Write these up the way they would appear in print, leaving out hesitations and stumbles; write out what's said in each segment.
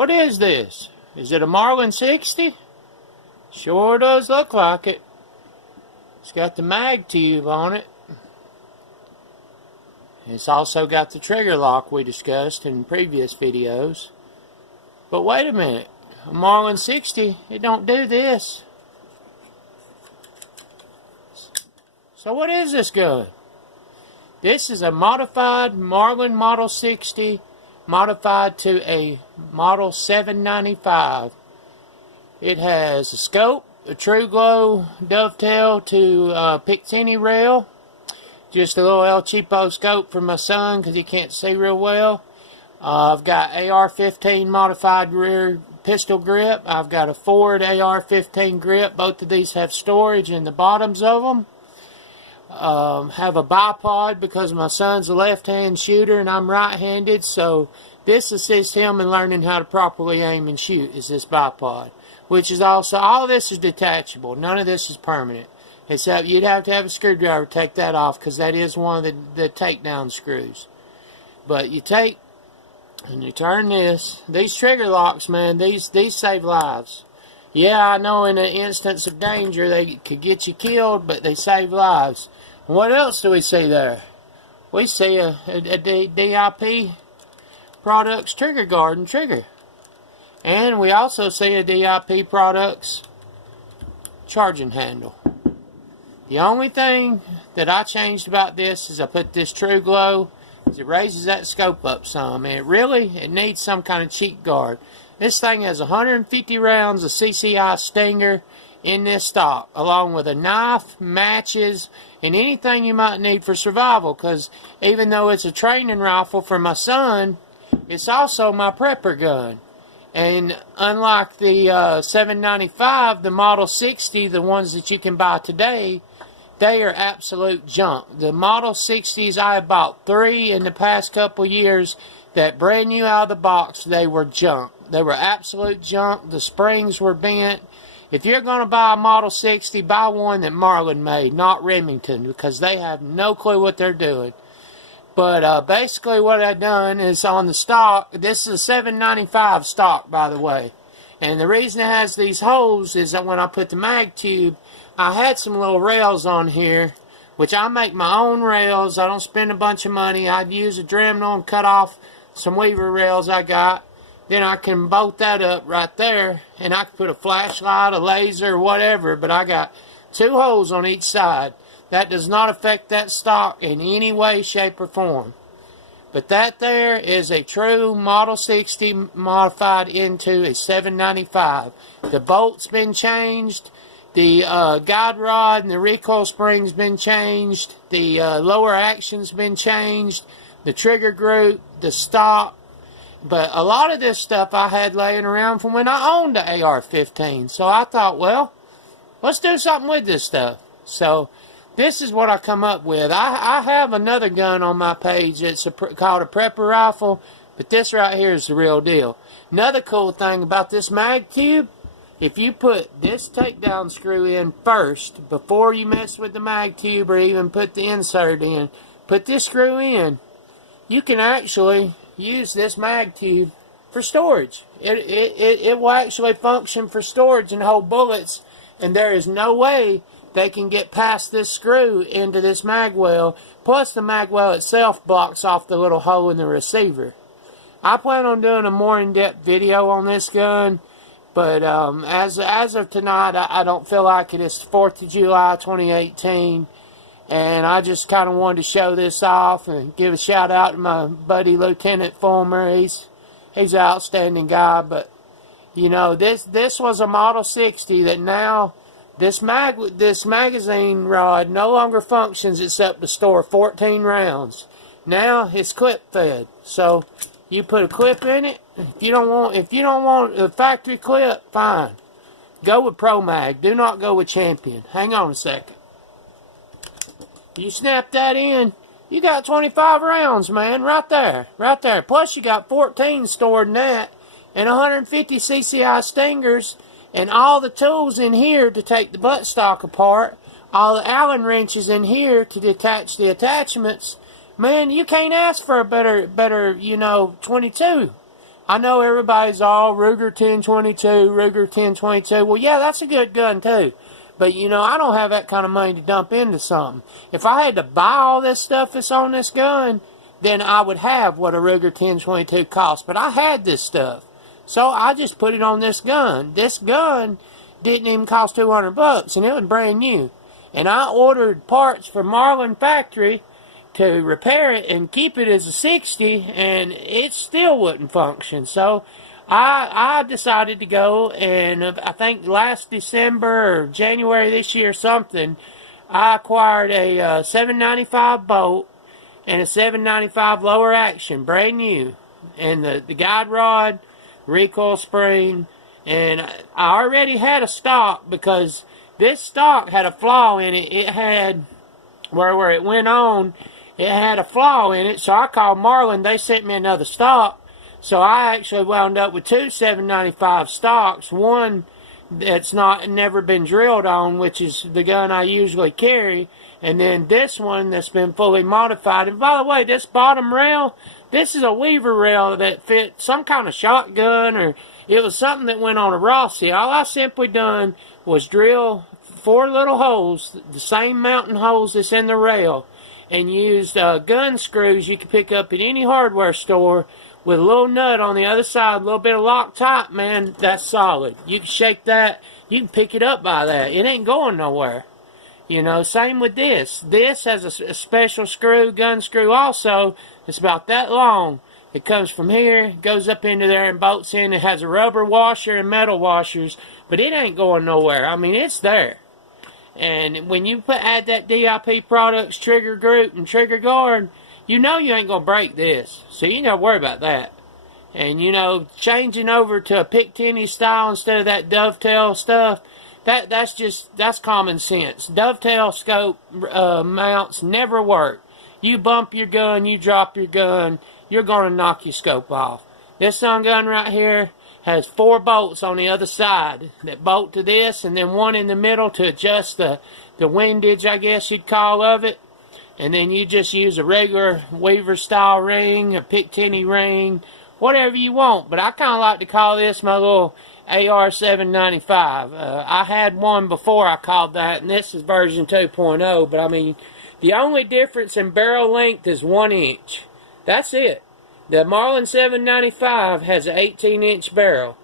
What is this? Is it a Marlin 60? Sure does look like it. It's got the mag tube on it. It's also got the trigger lock we discussed in previous videos. But wait a minute. A Marlin 60, it don't do this. So what is this gun? This is a modified Marlin Model 60 modified to a Model 795. It has a scope, a True Glow dovetail to Picatinny rail. Just a little El Cheapo scope for my son because he can't see real well. I've got AR-15 modified rear pistol grip. I've got a Ford AR-15 grip. Both of these have storage in the bottoms of them. Have a bipod because my son's a left-hand shooter and I'm right-handed, so this assists him in learning how to properly aim and shoot, is this bipod, which is also, all this is detachable. None of this is permanent, except you'd have to have a screwdriver to take that off because that is one of the takedown screws. But you take and you turn this. These trigger locks, man, these save lives. Yeah, I know in an instance of danger they could get you killed, but they save lives. What else do we see there? We see a DIP Products trigger guard and trigger. And we also see a DIP Products charging handle. The only thing that I changed about this is I put this True Glow. It raises that scope up some. And it needs some kind of cheek guard. This thing has 150 rounds of CCI Stinger in this stock, along with a knife, matches, and anything you might need for survival, because even though it's a training rifle for my son, it's also my prepper gun. And unlike the 795, the Model 60, the ones that you can buy today, they are absolute junk. The Model 60s, I have bought 3 in the past couple years that brand new out of the box, they were junk. They were absolute junk. The springs were bent. If you're going to buy a Model 60, buy one that Marlin made, not Remington, because they have no clue what they're doing. But basically what I've done is on the stock, this is a 795 stock, by the way. And the reason it has these holes is that when I put the mag tube, I had some little rails on here, which I make my own rails. I don't spend a bunch of money. I'd use a Dremel and cut off some Weaver rails I got. Then I can bolt that up right there, and I can put a flashlight, a laser, whatever, but I got 2 holes on each side. That does not affect that stock in any way, shape, or form. But that there is a true Model 60 modified into a 795. The bolt's been changed. The guide rod and the recoil spring's been changed. The lower action's been changed. The trigger group, the stock. But a lot of this stuff I had laying around from when I owned the AR-15. So I thought, well, let's do something with this stuff. So this is what I come up with. I have another gun on my page. It's called a prepper rifle. But this right here is the real deal. Another cool thing about this mag tube, if you put this takedown screw in first, before you mess with the mag tube or even put the insert in, put this screw in, you can actually use this mag tube for storage. It will actually function for storage and hold bullets, and there is no way they can get past this screw into this mag well. Plus the mag well itself blocks off the little hole in the receiver. I plan on doing a more in-depth video on this gun, but as of tonight, I don't feel like it. It's 4th of July 2018. And I just kind of wanted to show this off and give a shout out to my buddy Lieutenant Fulmer. He's an outstanding guy. But you know, this was a Model 60 that now this magazine rod no longer functions except to store 14 rounds. Now it's clip fed, so you put a clip in it. If you don't want a factory clip, fine. Go with Pro Mag. Do not go with Champion. Hang on a second. You snap that in, you got 25 rounds, man, right there. Plus you got 14 stored in that, and 150 CCI Stingers, and all the tools in here to take the buttstock apart, all the Allen wrenches in here to detach the attachments. Man, you can't ask for a better, 22. I know everybody's all Ruger 1022, Ruger 1022. Well, yeah, that's a good gun too. But, you know, I don't have that kind of money to dump into something. If I had to buy all this stuff that's on this gun, then I would have what a Ruger 1022 costs. But I had this stuff. So I just put it on this gun. This gun didn't even cost $200, and it was brand new. And I ordered parts from Marlin factory to repair it and keep it as a 60, and it still wouldn't function. So I decided to go, and I think last December or January this year something, I acquired a 795 bolt and a 795 lower action, brand new, and the guide rod, recoil spring, and I already had a stock because this stock had a flaw in it. It had, where it went on, it had a flaw in it, so I called Marlin. They sent me another stock. So I actually wound up with two 795 stocks. One that's never been drilled on, which is the gun I usually carry, and then this one that's been fully modified. And by the way, this bottom rail, this is a Weaver rail that fit some kind of shotgun, or it was something that went on a Rossi. All I simply done was drill 4 little holes, the same mountain holes that's in the rail, and used gun screws you can pick up at any hardware store with a little nut on the other side, a little bit of Loctite. Man, that's solid. You can shake that, you can pick it up by that. It ain't going nowhere. You know, same with this. This has a special screw, gun screw also. It's about that long. It comes from here, goes up into there and bolts in. It has a rubber washer and metal washers, but it ain't going nowhere. I mean, it's there. And when you add that DIP Products trigger group and trigger guard, you know you ain't going to break this. So you ain't got to worry about that. And, you know, changing over to a Picatinny style instead of that dovetail stuff, that's common sense. Dovetail scope mounts never work. You bump your gun, you drop your gun, you're going to knock your scope off. This sun gun right here has 4 bolts on the other side that bolt to this, and then one in the middle to adjust the windage, I guess you'd call, of it. And then you just use a regular Weaver style ring, a Picatinny ring, whatever you want. But I kind of like to call this my little AR 795. I had one before I called that, and this is version 2.0. But I mean, the only difference in barrel length is 1 inch. That's it. The Marlin 795 has an 18-inch barrel.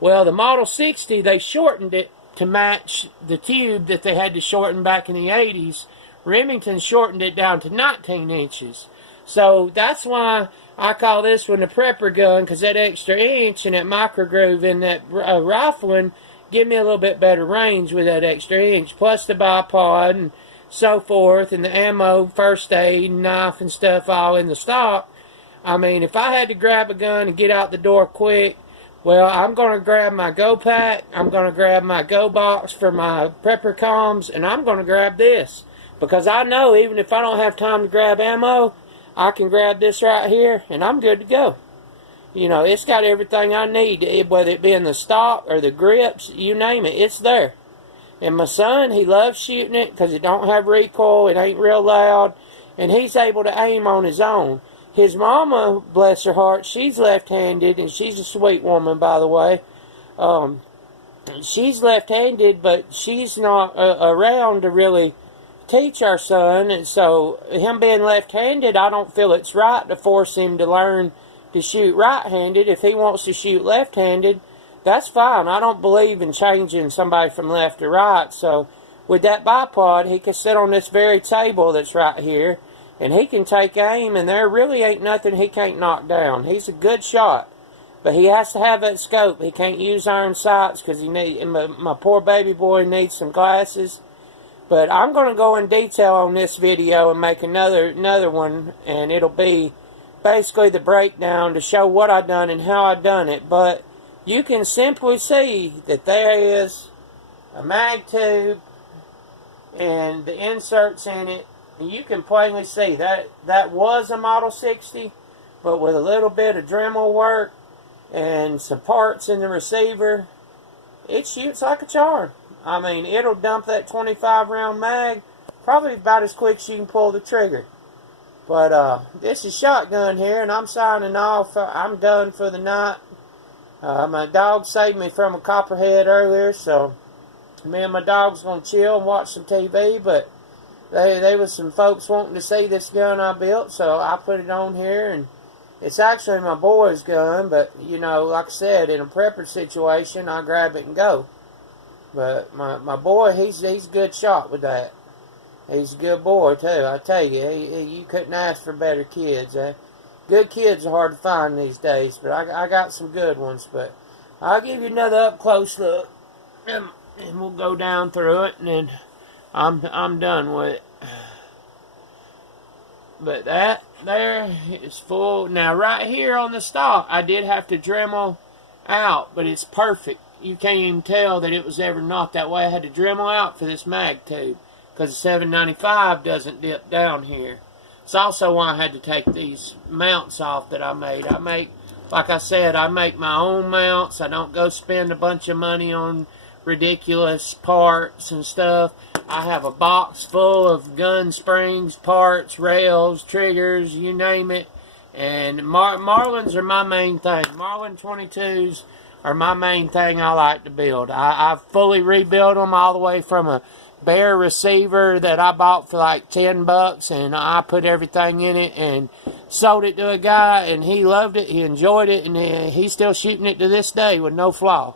Well, the Model 60, they shortened it to match the tube that they had to shorten back in the 80s. Remington shortened it down to 19 inches. So that's why I call this one a prepper gun, because that extra inch and that micro groove in that rifling give me a little bit better range with that extra inch, plus the bipod and so forth, and the ammo, first aid, knife and stuff all in the stock. I mean, if I had to grab a gun and get out the door quick, well, I'm going to grab my Go Pack, I'm going to grab my Go Box for my prepper comms, and I'm going to grab this. Because I know even if I don't have time to grab ammo, I can grab this right here, and I'm good to go. You know, it's got everything I need, whether it be in the stock or the grips, you name it, it's there. And my son, he loves shooting it because it don't have recoil, it ain't real loud, and he's able to aim on his own. His mama, bless her heart, she's left-handed, and she's a sweet woman, by the way. She's left-handed, but she's not around to really teach our son, and so him being left-handed, I don't feel it's right to force him to learn to shoot right-handed. If he wants to shoot left-handed, that's fine. I don't believe in changing somebody from left to right. So with that bipod, he can sit on this very table that's right here, and he can take aim, and there really ain't nothing he can't knock down. He's a good shot, but he has to have that scope. He can't use iron sights because my poor baby boy needs some glasses. But I'm going to go in detail on this video and make another one, and it'll be basically the breakdown to show what I done and how I done it. But you can simply see that there is a mag tube and the inserts in it. And you can plainly see that was a Model 60, but with a little bit of Dremel work and some parts in the receiver, it shoots like a charm. I mean, it'll dump that 25 round mag probably about as quick as you can pull the trigger. But this is Shotgun here, and I'm signing off. I'm done for the night. My dog saved me from a copperhead earlier, so me and my dog's gonna chill and watch some TV. But there was some folks wanting to see this gun I built, so I put it on here. And it's actually my boy's gun, but you know, like I said, in a prepper situation, I grab it and go. But my boy, he's a good shot with that. He's a good boy too. I tell you, you couldn't ask for better kids. Good kids are hard to find these days, but I got some good ones. But I'll give you another up close look, and we'll go down through it, and then I'm done with it. But that there is full. Now right here on the stock, I did have to Dremel out, but it's perfect. You can't even tell that it was ever not that way. I had to Dremel out for this mag tube, because the 795 doesn't dip down here. It's also why I had to take these mounts off that I made. Like I said, I make my own mounts. I don't go spend a bunch of money on ridiculous parts and stuff. I have a box full of gun springs, parts, rails, triggers, you name it. And Marlins are my main thing. Marlin 22s are my main thing I like to build. I've fully rebuilt them all the way from a bare receiver that I bought for like $10, and I put everything in it and sold it to a guy, and he loved it, he enjoyed it, and he's still shooting it to this day with no flaw.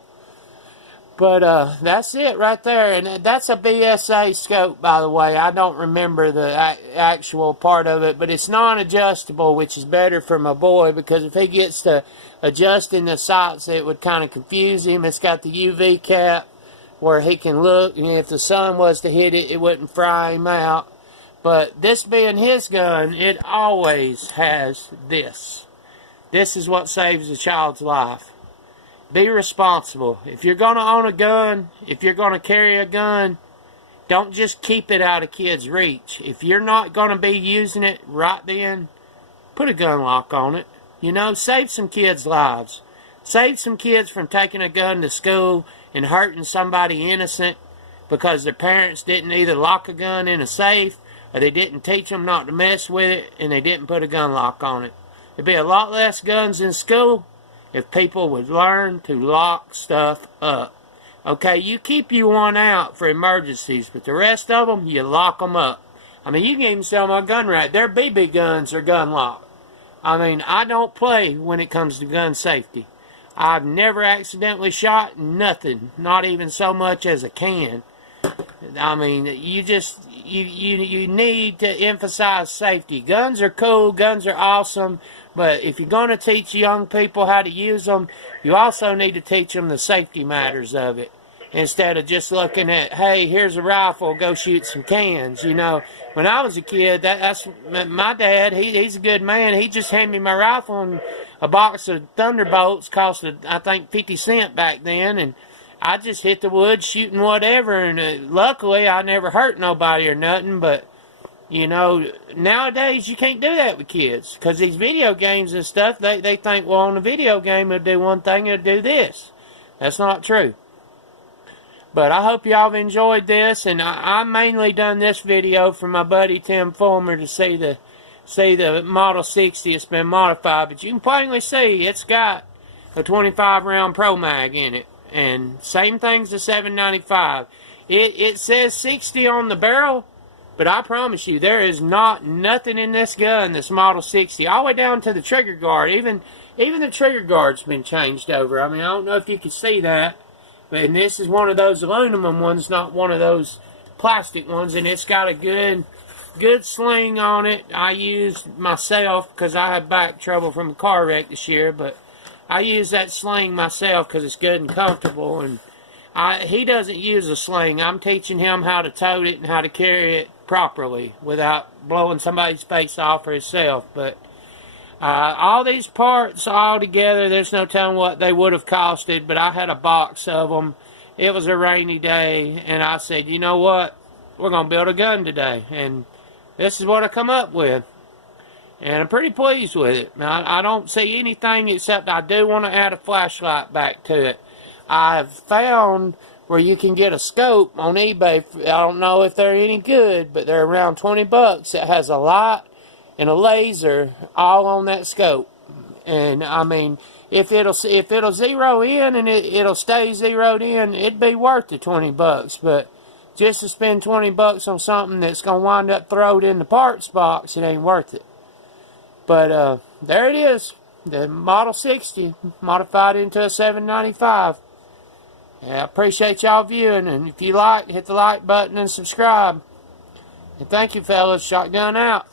But that's it right there, and that's a BSA scope, by the way. I don't remember the actual part of it, but it's non-adjustable, which is better for my boy, because if he gets to adjusting the sights, it would kind of confuse him. It's got the UV cap where he can look, and if the sun was to hit it, it wouldn't fry him out. But this being his gun, it always has this. This is what saves a child's life. Be responsible. If you're going to own a gun, if you're going to carry a gun, don't just keep it out of kids' reach. If you're not going to be using it right then, put a gun lock on it. You know, save some kids' lives. Save some kids from taking a gun to school and hurting somebody innocent because their parents didn't either lock a gun in a safe, or they didn't teach them not to mess with it, and they didn't put a gun lock on it. There'd be a lot less guns in school if people would learn to lock stuff up. Okay, you keep you one out for emergencies, but the rest of them, you lock them up. I mean, you can even sell my gun rack. Their BB guns are gun locked. I mean, I don't play when it comes to gun safety. I've never accidentally shot nothing, not even so much as a can. I mean, you need to emphasize safety. Guns are cool, guns are awesome, but if you're going to teach young people how to use them, you also need to teach them the safety matters of it. Instead of just looking at, hey, here's a rifle, go shoot some cans. You know, when I was a kid, that's my dad, he's a good man. He just handed me my rifle, and a box of Thunderbolts cost, I think, 50 cents back then, and I just hit the woods shooting whatever, and luckily I never hurt nobody or nothing. But you know, nowadays you can't do that with kids, because these video games and stuff, they think, well, on a video game it'll do one thing, it'll do this. That's not true. But I hope y'all have enjoyed this, and I mainly done this video for my buddy Tim Fulmer to see the Model 60. It's been modified, but you can plainly see it's got a 25 round Pro Mag in it, and same thing's the 795. It says 60 on the barrel, but I promise you there is nothing in this gun that's Model 60, all the way down to the trigger guard. Even the trigger guard's been changed over. I mean, I don't know if you can see that. And this is one of those aluminum ones, not one of those plastic ones, and it's got a good sling on it. I used myself because I had back trouble from a car wreck this year, but I use that sling myself because it's good and comfortable. And he doesn't use a sling. I'm teaching him how to tote it and how to carry it properly without blowing somebody's face off or himself. But all these parts all together, there's no telling what they would have costed, but I had a box of them. It was a rainy day, and I said, you know what, we're going to build a gun today, and this is what I come up with, and I'm pretty pleased with it. Now, I don't see anything except I do want to add a flashlight back to it. I've found where you can get a scope on eBay. I don't know if they're any good, but they're around $20. It has a light and a laser all on that scope. And I mean, if it'll zero in and it'll stay zeroed in, it'd be worth the $20. But just to spend $20 on something that's gonna wind up thrown in the parts box, it ain't worth it. But there it is, the Model 60 modified into a 795. I appreciate y'all viewing, and if you like, hit the like button and subscribe. And thank you, fellas. Shotgun out.